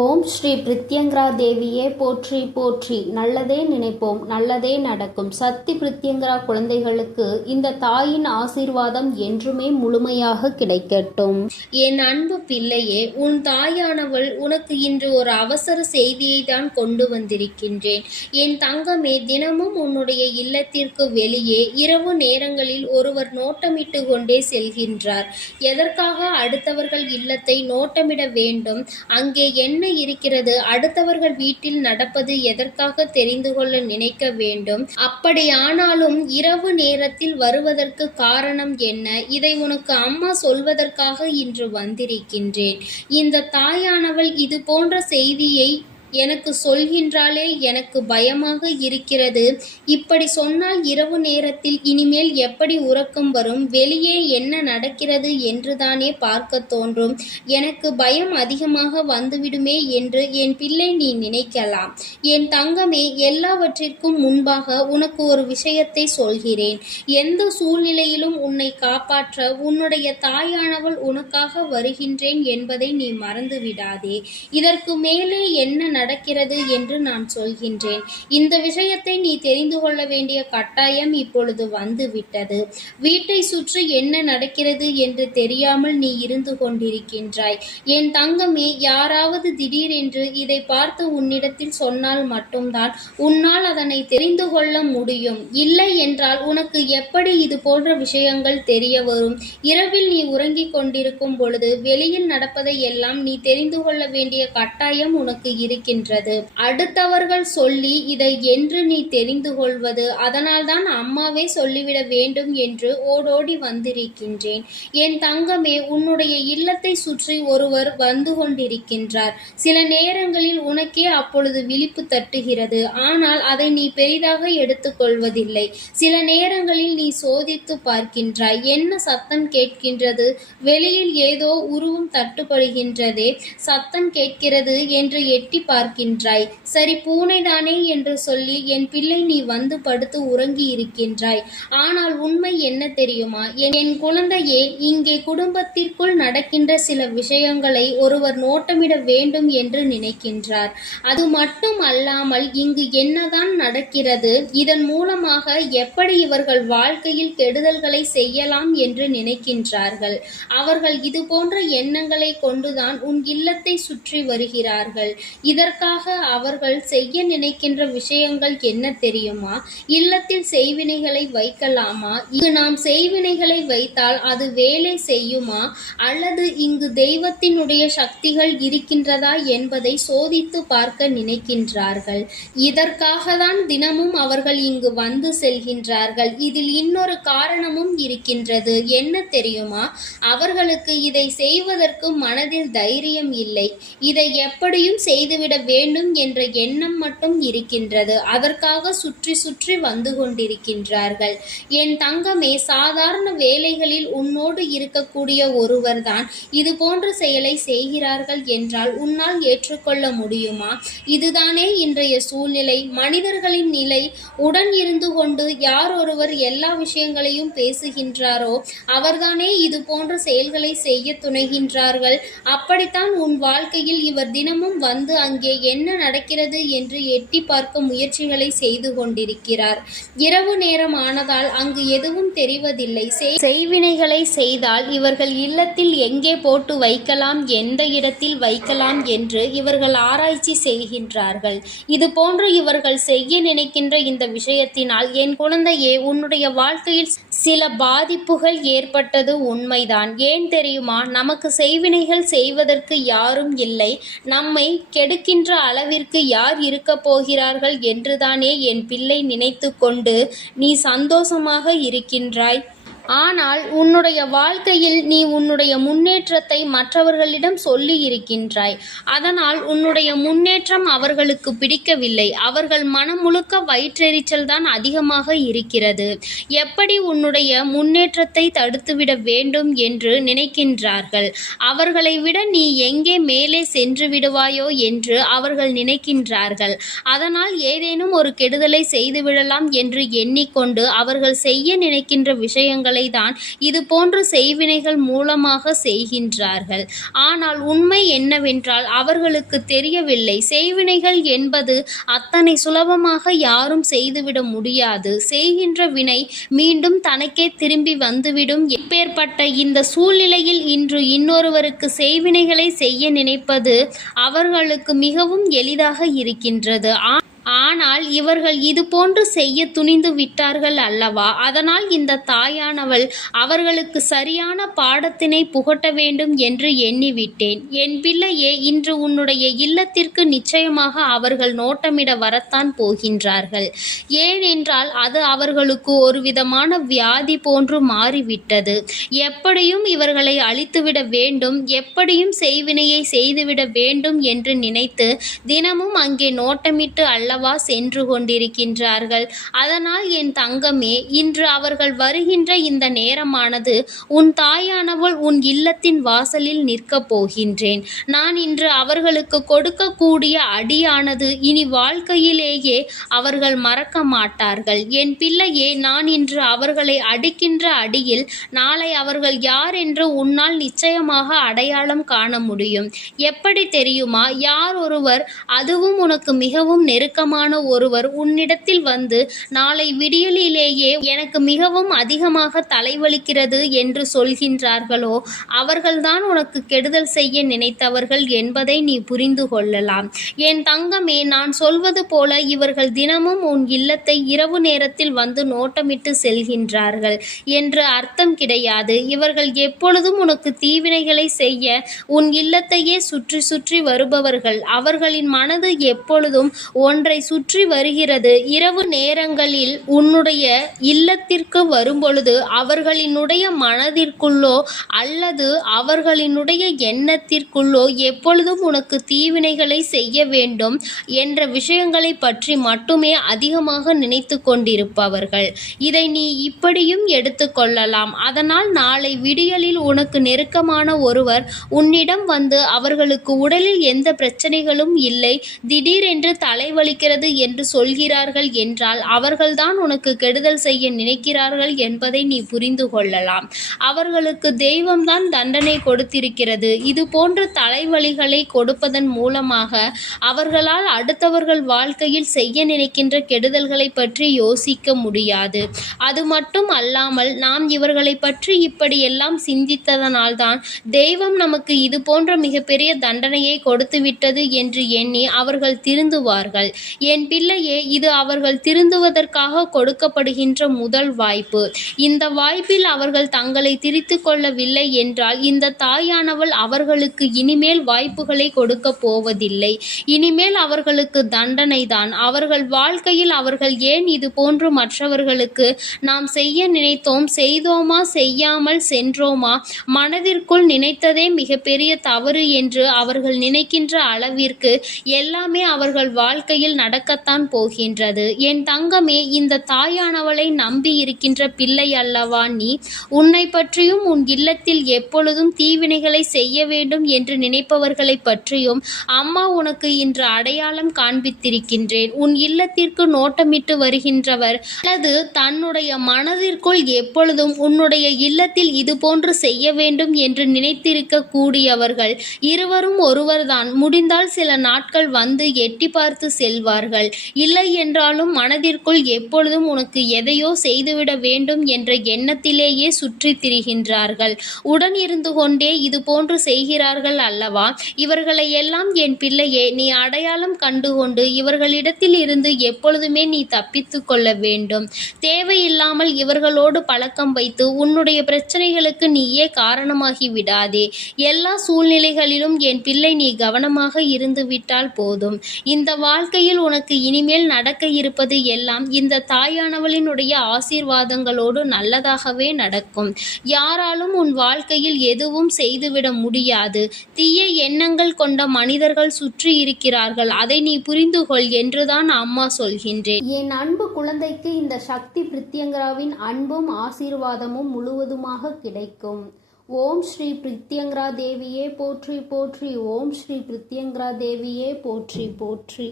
ஓம் ஸ்ரீ பிரித்யங்கரா தேவியே போற்றி போற்றி. நல்லதே நினைப்போம், நல்லதே நடக்கும். சக்தி பிரித்யங்கரா குழந்தைகளுக்கு இந்த தாயின் ஆசீர்வாதம் என்றுமே முழுமையாக கிடைக்கட்டும். என் அன்பு பிள்ளையே, உன் தாயானவள் உனக்கு இன்று ஒரு அவசர செய்தியை தான் கொண்டு வந்திருக்கின்றேன். என் தங்கமே, தினமும் உன்னுடைய இல்லத்திற்கு வெளியே இரவு நேரங்களில் ஒருவர் நோட்டமிட்டு கொண்டே செல்கின்றார். எதற்காக அடுத்தவர்கள் இல்லத்தை நோட்டமிட வேண்டும்? அங்கே என்ன இருக்கிறது? அடுத்தவர்கள் வீட்டில் நடப்பது எதற்காக தெரிந்து கொள்ள நினைக்க வேண்டும்? அப்படியானாலும் இரவு நேரத்தில் வருவதற்கு காரணம் என்ன? இதை உனக்கு அம்மா சொல்வதற்காக இன்று வந்திருக்கின்றேன். இந்த தாயானவள் இது போன்ற செய்தியை எனக்கு சொல்கின்றாலே எனக்கு பயமாக இருக்கிறது. இப்படி சொன்னால் இரவு நேரத்தில் இனிமேல் எப்படி உறக்கம் வரும்? வெளியே என்ன நடக்கிறது என்றுதானே பார்க்க தோன்றும். எனக்கு பயம் அதிகமாக வந்துவிடுமே என்று என் பிள்ளை நீ நினைக்கலாம். என் தங்கமே, எல்லாவற்றிற்கும் முன்பாக உனக்கு ஒரு விஷயத்தை சொல்கிறேன். எந்த சூழ்நிலையிலும் உன்னை காப்பாற்ற உன்னுடைய தாயானவள் உனக்காக வருகின்றேன் என்பதை நீ மறந்து விடாதே. இதற்கு மேலே என்ன நடக்கிறது என்று நான் சொல்கின்றேன். இந்த விஷயத்தை நீ தெரிந்து கொள்ள வேண்டிய கட்டாயம் இப்பொழுது வந்து விட்டது. வீட்டை சுற்றி என்ன நடக்கிறது என்று தெரியாமல் நீ இருந்து கொண்டிருக்கின்றாய். என் தங்கமே, யாராவது திடீரென்று இதை பார்த்து உன்னிடத்தில் சொன்னால் மட்டும்தான் உன்னால் அதனை தெரிந்து கொள்ள முடியும். இல்லை என்றால் உனக்கு எப்படி இது போன்ற விஷயங்கள் தெரிய வரும்? இரவில் நீ உறங்கிக் கொண்டிருக்கும் பொழுது வெளியில் நடப்பதை எல்லாம் நீ தெரிந்து கொள்ள வேண்டிய கட்டாயம் உனக்கு இருக்கின்றது. அடுத்தவர்கள் சொல்லி இதை என்று நீ தெரிந்து கொள்வது? அதனால்தான் அம்மாவே சொல்லிவிட வேண்டும் என்று ஓடோடி வந்திருக்கின்றேன். என் தங்கமே, உன்னுடைய இல்லத்தை சுற்றி ஒருவர் வந்து கொண்டிருக்கின்றார். சில நேரங்களில் உனக்கே அப்பொழுது விழிப்பு தட்டுகிறது. ஆனால் அதை நீ பெரிதாக எடுத்துக்கொள்வதில்லை. சில நேரங்களில் நீ சோதித்து பார்க்கின்றாய். என்ன சத்தம் கேட்கின்றது? வெளியில் ஏதோ உருவம் தட்டுப்படுகின்றதே, சத்தம் கேட்கிறது என்று எட்டி பார்க்கின்றாய். சரி, பூனைதானே என்று சொல்லி என் பிள்ளை நீ வந்து படுத்து உறங்கி இருக்கின்றாய். ஆனால் உண்மை என்ன தெரியுமா? என் குழந்தையே, இங்கே குடும்பத்திற்குள் நடக்கின்ற சில விஷயங்களை ஒருவர் நோட்டமிட வேண்டும் என்று நினைக்கின்றார். அது மட்டும் அல்லாமல் இங்கு என்னதான் நடக்கிறது, இதன் மூலமாக எப்படி இவர்கள் வாழ்க்கையில் கெடுதல்களை செய்யலாம் என்று நினைக்கின்றார்கள். அவர்கள் இது போன்ற எண்ணங்களை கொண்டுதான் உன் இல்லத்தை சுற்றி வருகிறார்கள். இதற்காக அவர்கள் செய்ய நினைக்கின்ற விஷயங்கள் என்ன தெரியுமா? இல்லத்தில் செய்வினைகளை வைக்கலாமா? இங்கு நாம் செய்வினைகளை வைத்தால் அது வேலை செய்யுமா? அல்லது இங்கு தெய்வத்தினுடைய சக்திகள் இருக்கின்றதா என்பதை சோதித்து பார்க்க நினைக்கின்றார்கள். இதற்காக தான் தினமும் அவர்கள் இங்கு வந்து செல்கின்றார்கள். இதில் இன்னொரு காரணமும் இருக்கின்றது. என்ன தெரியுமா? அவர்களுக்கு இதை செய்வதற்கு மனதில் தைரியம் இல்லை. இதை எப்படியும் செய்துவிட வேண்டும் என்ற எண்ணம் மட்டும் இருக்கின்றது. அதற்காக சுற்றி சுற்றி வந்து கொண்டிருக்கின்றார்கள். என் தங்கமே, சாதாரண வேலைகளில் உன்னோடு இருக்கக்கூடிய ஒருவர்தான் இது போன்ற செயலை செய்கிறார்கள் என்றால் உன்னால் ஏற்றுக்கொள்ள முடியுமா? இதுதானே இன்றைய சூழ்நிலை, மனிதர்களின் நிலை. உடன் இருந்து கொண்டு யார் ஒருவர் எல்லா விஷயங்களையும் பேசுகின்றாரோ அவர்தானே இது போன்ற செயல்களை செய்ய துணைகின்றார்கள். அப்படித்தான் உன் வாழ்க்கையில் இவர் தினமும் வந்து அங்கே என்ன நடக்கிறது என்று எட்டி பார்க்க முயற்சிகளை செய்து கொண்டிருக்கிறார். இரவு நேரம் ஆனதால் அங்கு எதுவும் தெரிவதில்லை. செய்வினைகளை செய்தால் இவர்கள் இல்லத்தில் எங்கே போட்டு வைக்கலாம், எந்த இடத்தில் வைக்கலாம் என்று இவர்கள் ஆராய்ச்சி செய்கின்றார்கள். இது போன்று இவர்கள் செய்ய நினைக்கின்ற இந்த விஷயத்தினால் என் குழந்தையே, உன்னுடைய வாழ்க்கையில் சில பாதிப்புகள் ஏற்பட்டது உண்மைதான். ஏன் தெரியுமா? நமக்கு செய்வினைகள் செய்வதற்கு யாரும் இல்லை. நம்மை கெடுக்கின்ற அளவிற்கு யார் இருக்க போகிறார்கள் என்றுதானே என் பிள்ளை நினைத்து கொண்டு நீ சந்தோஷமாக இருக்கின்றாய். ஆனால் உன்னுடைய வாழ்க்கையில் நீ உன்னுடைய முன்னேற்றத்தை மற்றவர்களிடம் சொல்லி இருக்கின்றாய். அதனால் உன்னுடைய முன்னேற்றம் அவர்களுக்கு பிடிக்கவில்லை. அவர்கள் மனம் முழுக்க வயிற்றெரிச்சல் தான் அதிகமாக இருக்கிறது. எப்படி உன்னுடைய முன்னேற்றத்தை தடுத்துவிட வேண்டும் என்று நினைக்கின்றார்கள். அவர்களை விட நீ எங்கே மேலே சென்று விடுவாயோ என்று அவர்கள் நினைக்கின்றார்கள். அதனால் ஏதேனும் ஒரு கெடுதலை செய்துவிடலாம் என்று எண்ணிக்கொண்டு அவர்கள் செய்ய நினைக்கின்ற விஷயங்களை செயல்களை தான் இது போன்ற செய்வினைகள் மூலமாக செய்கின்றார்கள். ஆனால் உண்மை என்னவென்றால் அவர்களுக்கு தெரியவில்லை. செய்வினைகள் என்பது அத்தனை சுலபமாக யாரும் செய்துவிட முடியாது. செய்கின்ற வினை மீண்டும் தனக்கே திரும்பி வந்துவிடும். இப்பேற்பட்ட இந்த சூழ்நிலையில் இன்று இன்னொருவருக்கு செய்வினைகளை செய்ய நினைப்பது அவர்களுக்கு மிகவும் எளிதாக இருக்கின்றது. ஆனால் இவர்கள் இது போன்று செய்ய துணிந்து விட்டார்கள் அல்லவா? அதனால் இந்த தாயானவள் அவர்களுக்கு சரியான பாடத்தினை புகட்ட வேண்டும் என்று எண்ணிவிட்டேன். என் பிள்ளையே, இன்று உன்னுடைய இல்லத்திற்கு நிச்சயமாக அவர்கள் நோட்டமிட வரத்தான் போகின்றார்கள். ஏனென்றால் அது அவர்களுக்கு ஒரு விதமான வியாதி போன்று மாறிவிட்டது. எப்படியும் இவர்களை அழித்துவிட வேண்டும், எப்படியும் செய்வினையை செய்துவிட வேண்டும் என்று நினைத்து தினமும் அங்கே நோட்டமிட்டு அல்லவா சென்று கொண்டிருக்கின்றார்கள். அதனால் என் தங்கமே, இன்று அவர்கள் வருகின்ற இந்த நேரமானது உன் தாயானவள் உன் இல்லத்தின் வாசலில் நிற்கப் போகின்றேன். நான் இன்று அவர்களுக்கு கொடுக்கக்கூடிய அடியானது இனி வாழ்க்கையிலேயே அவர்கள் மறக்க மாட்டார்கள். என் பிள்ளையே, நான் இன்று அவர்களை அடிக்கின்ற அடியில் நாளை அவர்கள் யார் என்று உன்னால் நிச்சயமாக அடையாளம் காண முடியும். எப்படி தெரியுமா? யார் ஒருவர், அதுவும் உனக்கு மிகவும் நெருக்கமான ஒருவர் உன்னிடத்தில் வந்து நாளை விடியலிலேயே எனக்கு மிகவும் அதிகமாக தலைவலிக்கிறது என்று சொல்கின்றார்களோ அவர்கள்தான் உனக்கு கெடுதல் செய்ய நினைத்தவர்கள் என்பதை நீ புரிந்து கொள்ளலாம். என் தங்கமே, நான் சொல்வது போல இவர்கள் தினமும் உன் இல்லத்தை இரவு நேரத்தில் வந்து நோட்டமிட்டு செல்கின்றார்கள் என்று அர்த்தம் கிடையாது. இவர்கள் எப்பொழுதும் உனக்கு தீவினைகளை செய்ய உன் இல்லத்தையே சுற்றி சுற்றி வருபவர்கள். அவர்களின் மனது எப்பொழுதும் ஒன்றை சுற்றி வருகிறது. இரவு நேரங்களில் உன்னுடைய இல்லத்திற்கு வரும்பொழுது அவர்களினுடைய மனதிற்குள்ளோ அல்லது அவர்களினுடைய எண்ணத்திற்குள்ளோ எப்பொழுதும் உனக்கு தீவினைகளை செய்ய வேண்டும் என்ற விஷயங்களை பற்றி மட்டுமே அதிகமாக நினைத்து கொண்டிருப்பவர்கள். இதை நீ இப்படியும் எடுத்துக்கொள்ளலாம். அதனால் நாளை விடியலில் உனக்கு நெருக்கமான ஒருவர் உன்னிடம் வந்து அவர்களுக்கு உடலில் எந்த பிரச்சனைகளும் இல்லை, திடீரென்று தலைவலிக்கிறது என்று சொல்கிறார்கள் என்றால் அவர்கள்தான் உனக்கு கெடுதல் செய்ய நினைக்கிறார்கள் என்பதை நீ புரிந்து கொள்ளலாம். அவர்களுக்கு தெய்வம்தான் தண்டனை கொடுத்திருக்கிறது. இது போன்ற தலைவலிகளை கொடுப்பதன் மூலமாக அவர்களால் அடுத்தவர்கள் வாழ்க்கையில் செய்ய நினைக்கின்ற கெடுதல்களை பற்றி யோசிக்க முடியாது. அது மட்டும் அல்லாமல் நாம் இவர்களை பற்றி இப்படியெல்லாம் சிந்தித்ததனால்தான் தெய்வம் நமக்கு இது போன்ற மிகப்பெரிய தண்டனையை கொடுத்துவிட்டது என்று எண்ணி அவர்கள் திருந்துவார்கள். என் பிள்ளையே, இது அவர்கள் திருந்துவதற்காக கொடுக்கப்படுகின்ற முதல் வாய்ப்பு. இந்த வாய்ப்பில் அவர்கள் தங்களை திரித்து கொள்ளவில்லை என்றால் இந்த தாயானவள் அவர்களுக்கு இனிமேல் வாய்ப்புகளை கொடுக்க போவதில்லை. இனிமேல் அவர்களுக்கு தண்டனை தான். அவர்கள் வாழ்க்கையில் அவர்கள் ஏன் இது போன்று மற்றவர்களுக்கு நாம் செய்ய நினைத்தோம், செய்தோமா, செய்யாமல் சென்றோமா, மனதிற்குள் நினைத்ததே மிகப்பெரிய தவறு என்று அவர்கள் நினைக்கின்ற அளவிற்கு எல்லாமே அவர்கள் வாழ்க்கையில் நடக்கத்தான் போகின்றது. என் தங்கமே, இந்த தாயானவளை நம்பி இருக்கின்ற பிள்ளை அல்லவா நீ? உன்னை பற்றியும் உன் இல்லத்தில் எப்பொழுதும் தீவினைகளை செய்ய வேண்டும் என்று நினைப்பவர்களை பற்றியும் அம்மா உனக்கு இன்று அடையாளம் காண்பித்திருக்கின்றேன். உன் இல்லத்திற்கு நோட்டமிட்டு வருகின்றவர் அல்லது தன்னுடைய மனதிற்குள் எப்பொழுதும் உன்னுடைய இல்லத்தில் இது போன்று செய்ய வேண்டும் என்று நினைத்திருக்க கூடியவர்கள் இருவரும் ஒருவர்தான். முடிந்தால் சில நாட்கள் வந்து எட்டி பார்த்து செல்வார்கள். இல்லை என்றாலும் மனதிற்குள் எப்பொழுதும் உனக்கு எதையோ செய்துவிட வேண்டும் என்ற எண்ணத்திலேயே சுற்றி திரிகின்றார்கள். உடன் இருந்து கொண்டே இது போன்று செய்கிறார்கள் அல்லவா? இவர்களை எல்லாம் என் பிள்ளையே நீ அடையாளம் கண்டுகொண்டு இவர்களிடத்தில் இருந்து எப்பொழுதுமே நீ தப்பித்து கொள்ள வேண்டும். தேவையில்லாமல் இவர்களோடு பழக்கம் வைத்து உன்னுடைய பிரச்சனைகளுக்கு நீயே காரணமாகி விடாதே. எல்லா சூழ்நிலைகளிலும் என் பிள்ளை நீ கவனமாக இருந்து விட்டால் போதும். இந்த வாழ்க்கையில் உனக்கு இனிமேல் நடக்க இருப்பது எல்லாம் இந்த தாயானவளினுடைய ஆசீர்வாதங்களோடு நல்லதாகவே நடக்கும். யாராலும் உன் வாழ்க்கையில் எதுவும் செய்துவிட முடியாது. தீய எண்ணங்கள் கொண்ட மனிதர்கள் சுற்றி இருக்கிறார்கள். அதை நீ புரிந்து கொள் என்றுதான் அம்மா சொல்கின்றேன். என் அன்பு குழந்தைக்கு இந்த சக்தி பிரித்யங்கராவின் அன்பும் ஆசீர்வாதமும் முழுவதுமாக கிடைக்கும். ஓம் ஸ்ரீ பிரித்யங்கரா தேவியே போற்றி போற்றி. ஓம் ஸ்ரீ பிரித்யங்கரா தேவியே போற்றி போற்றி.